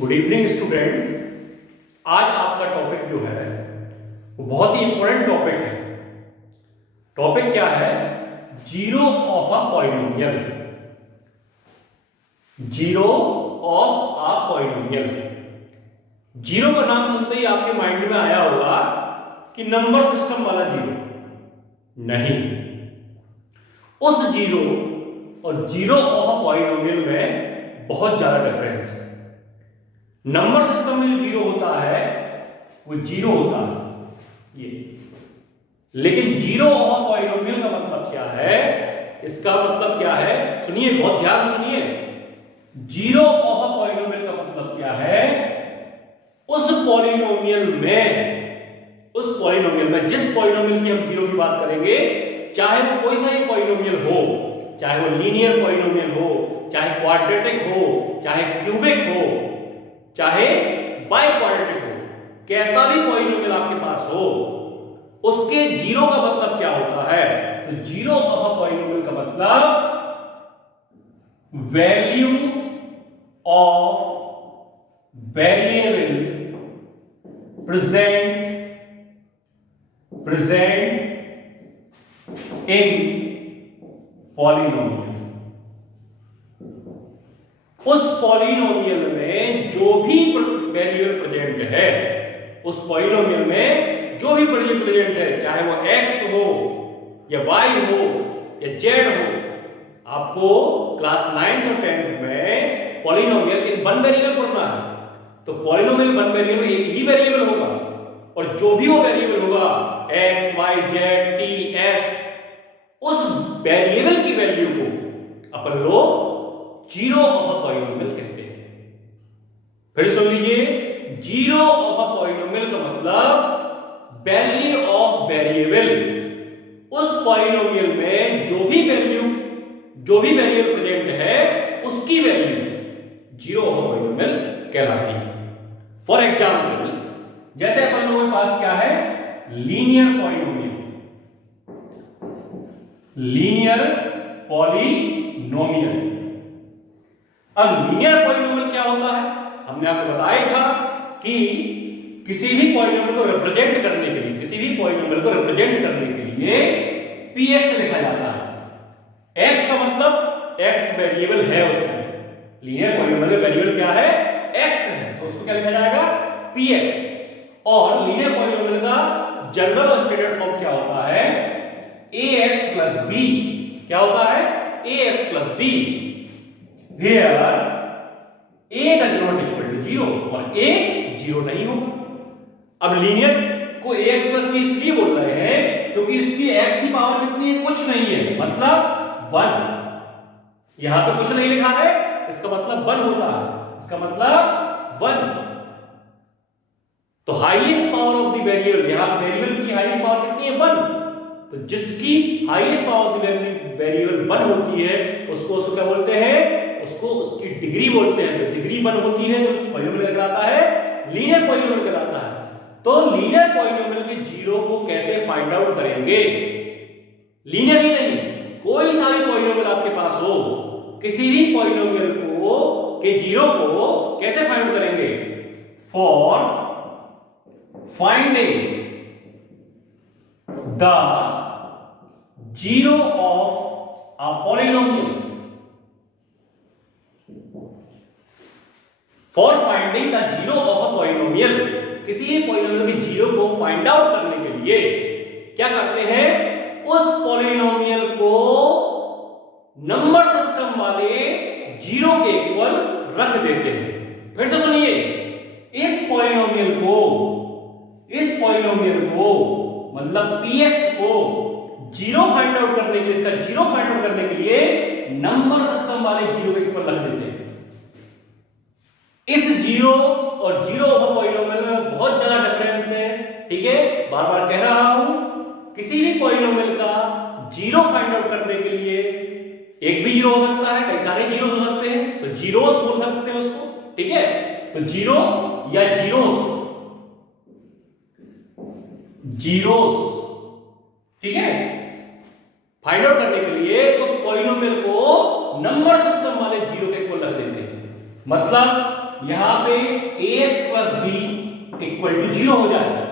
Good evening student. आज आपका topic जो है वो बहुत ही इंपॉर्टेंट टॉपिक है। टॉपिक क्या है? Zero of a polynomial. Zero of a polynomial. Zero का नाम सुनते ही आपके माइंड में आया होगा कि नंबर सिस्टम वाला जीरो। नहीं, उस जीरो और जीरो ऑफ अ पॉलिनोमियल में बहुत ज्यादा डिफरेंस है। नंबर सिस्टम में जो जीरो होता है वो जीरो होता है ये, लेकिन जीरो ऑफ पॉलिनोमियल का मतलब क्या है? इसका मतलब क्या है? सुनिए, बहुत ध्यान से सुनिए। जीरो ऑफ पॉलिनोमियल का मतलब क्या है? उस पॉलिनोमियल में जिस पॉलिनोमियल की हम जीरो की बात करेंगे, चाहे वो कोई सा ही पॉलिनोमियल हो, चाहे वो लीनियर पॉलिनोमियल हो, चाहे क्वाड्रेटिक हो, चाहे क्यूबिक हो, चाहे बाई क्वाड्रेटिक हो, कैसा भी पॉलिनोमियल आपके पास हो, उसके जीरो का मतलब क्या होता है? तो जीरो ऑफ पॉलिनोमियल का मतलब value of variable present in polynomial. उस पॉलिनोमियल में जो भी वेरिएबल प्रेजेंट है, उस पॉलिनोमियल में जो भी वेरिएबल प्रेजेंट है, चाहे वो x हो या y हो या z हो। आपको क्लास 9th और 10th में पॉलिनोमियल इन वन वेरिएबल पढ़ना है। तो पॉलिनोमियल वन वेरिएबल में एक ही वेरिएबल होगा, और जो भी वो वेरिएबल होगा x, y, z, t, s, उस वेरिएबल की वैल्यू को अपन लोग जीरो ऑफ अ पॉलिनोमियल कहते हैं। फिर सुन लीजिए, जीरो ऑफ अ पॉलिनोमियल का मतलब वैल्यू ऑफ वेरिएबल। उस पॉलिनोमियल में जो भी वेरिएबल प्रेजेंट है, उसकी value zero of a polynomial कहलाती है। फॉर एग्जांपल, जैसे अपन लोगों के पास क्या है? Linear polynomial. Linear polynomial. अब लीनियर पॉलिनोमियल क्या होता है? हमने आपको बताया था कि किसी भी पॉलिनोमियल को रिप्रेजेंट करने के लिए px लिखा जाता है। x का मतलब x वेरिएबल है उसमें। लीनियर पॉलिनोमियल का वेरिएबल क्या है? x है, तो उसको क्या लिखा जाएगा? px। और लीनियर पॉलिनोमियल का जनरल और स्टैंडर्ड फॉर्म क्या होता है? ax plus b। क्या होता है? ax plus b, where a does not equal to 0 और a 0 नहीं होगा। अब लीनियर को ax plus b इसलिए बोल रहे हैं क्योंकि इसकी x की पावर कितनी है? कुछ नहीं है, मतलब 1। यहां पे कुछ नहीं लिखा है, इसका मतलब 1 होता है, इसका मतलब 1। तो highest power of the variable, यहां वेरिएबल की हाईएस्ट पावर कितनी है? 1। तो जिसकी highest power of the variable 1 होती है, उसको क्या बोलते हैं? उसको उसकी डिग्री बोलते हैं। तो डिग्री 1 होती है तो पॉलिनोमियल कहलाता है, लीनियर पॉलिनोमियल कहलाता है। तो लीनियर पॉलिनोमियल के जीरो को कैसे फाइंड आउट करेंगे? लीनियर ही नहीं, कोई सा भी पॉलिनोमियल आपके पास हो, किसी भी पॉलिनोमियल को के जीरो को कैसे फाइंड आउट करेंगे? For finding the zero of a polynomial, for finding the zero of a polynomial, किसी भी पॉलिनोमियल के जीरो को फाइंड आउट करने के लिए क्या करते हैं? उस पॉलिनोमियल को नंबर सिस्टम वाले जीरो के इक्वल रख देते हैं। फिर से सुनिए, इस पॉलिनोमियल को मतलब px को जीरो फाइंड आउट करने के लिए, इसका जीरो फाइंड आउट करने के लिए नंबर सिस्टम वाले जीरो के इक्वल रख देते हैं। इस जीरो और जीरो ऑफ पॉलिनोमियल में बहुत ज्यादा डिफरेंस है, ठीक है? बार बार कह रहा हूं, किसी भी पॉलिनोमियल का जीरो फाइंड आउट करने के लिए एक भी जीरो हो सकता है, कई सारे जीरो हो सकते हैं, तो जीरोस बोल सकते हैं उसको, ठीक है? तो जीरो या जीरोस, ठीक है? फाइंड आउट करने के लिए उस पॉलिनोमियल को नंबर सिस्टम वाले जीरो के इक्वल रख देते हैं। मतलब यहां पे ax plus b equal to 0 हो जाएगा।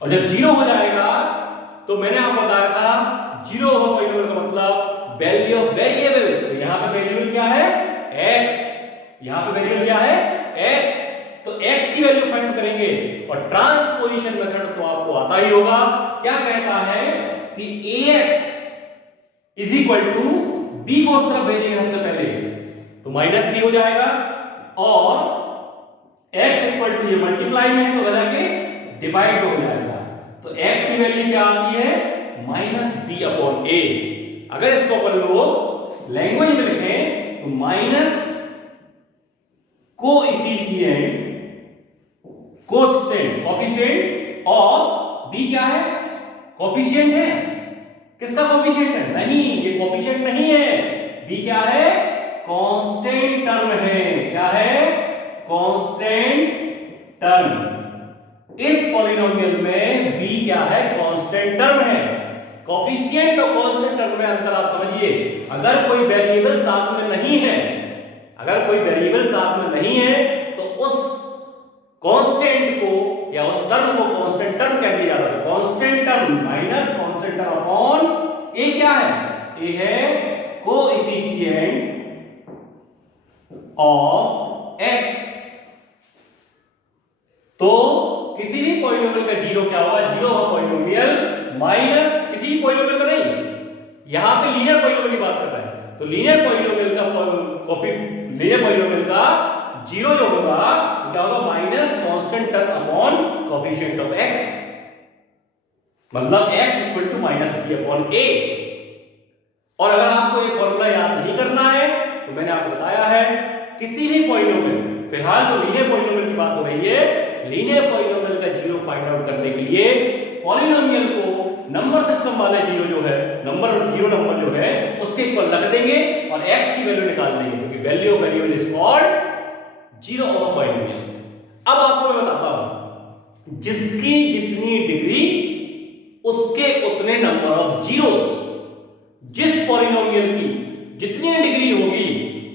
और जब 0 हो जाएगा तो मैंने आपको बताया था 0 ओवर पॉलिनोमियल का मतलब वैल्यू ऑफ वेरिएबल। तो यहां पे वेरिएबल क्या है? x। यहां पे वेरिएबल क्या है? x। तो x की वैल्यू फाइंड करेंगे और ट्रांसपोजिशन मेथड तो आपको आता ही होगा। क्या कहता है कि ax is equal to b को उस तरफ भेजेंगे सबसे पहले तो माइनस b हो जाएगा और x इक्वल टू ये मल्टीप्लाई में है तो जाके डिवाइड हो जाएगा। तो x की वैल्यू क्या आती है? माइनस बी अपॉन ए। अगर इसको अपन लोग लैंग्वेज में लिखें तो minus coefficient coefficient of b क्या है? कोएफिशिएंट है। किसका कोएफिशिएंट है? नहीं, ये कोएफिशिएंट नहीं है। b क्या है? कांस्टेंट टर्म है। क्या है? Constant term. इस पॉलिनोमियल में b क्या है? कांस्टेंट टर्म है। कोएफिशिएंट और कांस्टेंट टर्म में अंतर आप समझिए। अगर कोई वेरिएबल साथ में नहीं है, अगर कोई वेरिएबल साथ में नहीं है तो उस कांस्टेंट को या उस टर्म को कांस्टेंट टर्म कह दिया जाता है। Constant term minus constant term upon a क्या है? ए है कोएफिशिएंट ऑफ x। तो किसी भी पॉलिनोमियल का जीरो क्या होगा? जीरो होगा पॉलिनोमियल माइनस किसी भी पॉलिनोमियल का नहीं, यहां पे लीनियर पॉलिनोमियल की बात कर रहा है। तो लीनियर पॉलिनोमियल का जीरो जो होगा क्या होगा? Minus constant term upon coefficient of x। मतलब x equal to minus b upon a. और अगर आपको ये फॉर्मूला याद नहीं करना है तो मैंने आपको बताया है किसी भी पॉलिनोमियल, फिलहाल तो लीनियर पॉलिनोमियल की बात हो रही है, लीनियर पॉलिनोमियल का जीरो फाइंड आउट करने के लिए पॉलिनोमियल को नंबर सिस्टम वाले जीरो जो है, जीरो नंबर जो है उसके इक्वल रख देंगे और x की वैल्यू निकाल देंगे क्योंकि value of variable is called zero over polynomial. अब आपको मैं बताता हूं, जिसकी जितनी डिग्री उसके उतने नंबर ऑफ जीरोस। जिस पॉलिनोमियल की जितनी डिग्री होगी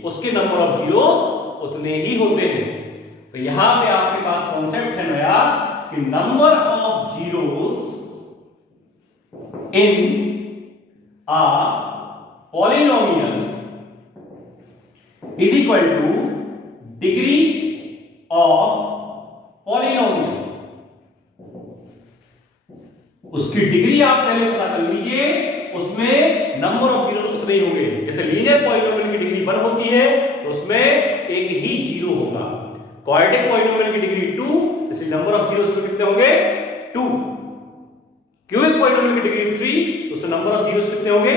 उसके नंबर ऑफ जीरोस उतने ही होते हैं। तो यहां पे आपके पास कॉन्सेप्ट है नया कि number of zeros in a polynomial is equal to degree of polynomial. उसकी डिग्री आप पहले पता कर लीजिए, उसमें नंबर ऑफ जीरो उतने ही होंगे। जैसे लीनियर पॉलिनोमियल की डिग्री 1 होती है तो उसमें एक ही जीरो होगा। क्वाड्रेटिक पॉलिनोमियल की डिग्री 2, इसलिए नंबर ऑफ जीरोस कितने होंगे? 2। क्यूबिक पॉलिनोमियल की डिग्री 3 तो उसमें नंबर ऑफ जीरोस कितने होंगे?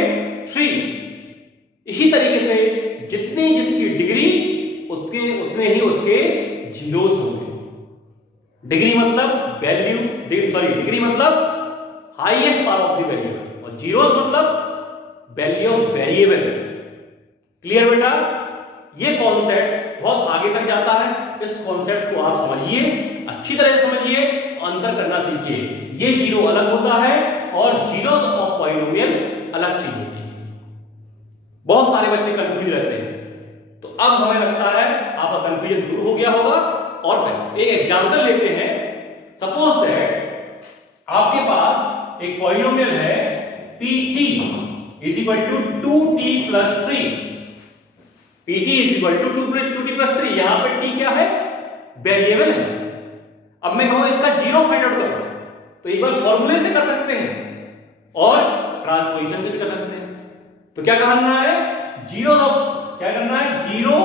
3। इसी तरीके से जितनी जिसकी डिग्री उतने ही उसके जीरोस होंगे। डिग्री मतलब वैल्यू, डिग्री मतलब highest power of the variable और जीरोस मतलब वैल्यू ऑफ वेरिएबल। क्लियर बेटा? ये कॉन्सेप्ट बहुत आगे तक जाता है। इस कॉन्सेप्ट को आप समझिए, अच्छी तरह से समझिए, अंतर करना सीखिए। ये जीरो अलग होता है और जीरोस ऑफ पॉलिनोमियल अलग चीज होती है। बहुत सारे बच्चे कंफ्यूज रहते हैं, तो अब हमें लगता है आपका कंफ्यूजन दूर हो गया होगा। और एक एग्जांपल लेते हैं। सपोज दैट आपके पास एक पॉलिनोमियल है pt is equal to 2t plus 3। pt is equal to 2t plus 3। यहां पे t क्या है? वेरिएबल है। अब मैं कहूं इसका जीरो फाइंड आउट करो तो एक बार फॉर्मूले से कर सकते हैं और ट्रांसपोजिशन से भी कर सकते हैं। तो क्या करना है? जीरो ऑफ क्या करना है? Zero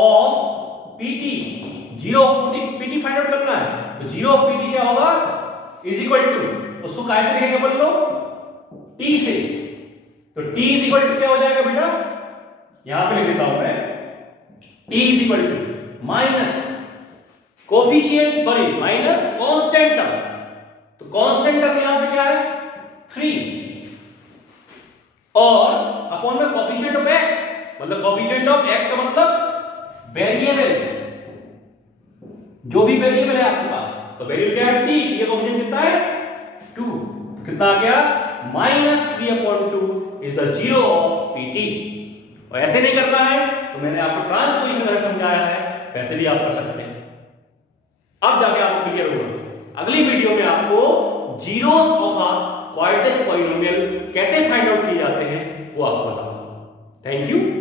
of pt, zero of pt find out करना है। तो जीरो ऑफ pt क्या होगा? इज इक्वल टू, उसको कैसे लिखेंगे बोल लो? t से। तो t इज इक्वल टू क्या हो जाएगा बेटा? यहां पे लिख देता हूं मैं, t is equal to minus coefficient, minus constant term. तो कांस्टेंट टर्म यहां पे क्या है? 3 और अपॉन में कोफिशिएंट ऑफ x, मतलब कोफिशिएंट ऑफ x का मतलब वेरिएबल, जो भी वेरिएबल है आपके पास। तो वेरिएबल क्या है? t। ये कोफिशिएंट कितना है? 2। तो कितना आ गया? -3/2 is the zero of pt। और ऐसे नहीं करना है तो मैंने आपको ट्रांसपोजिशन मेथड समझाया है। वैसे भी आप कर सकते हैं। अब जाके आपको क्लियर होगा। अगली वीडियो में आपको zeros of a quadratic polynomial कैसे फाइंड आउट किए जाते हैं वो आपको बताऊंगा। Thank you.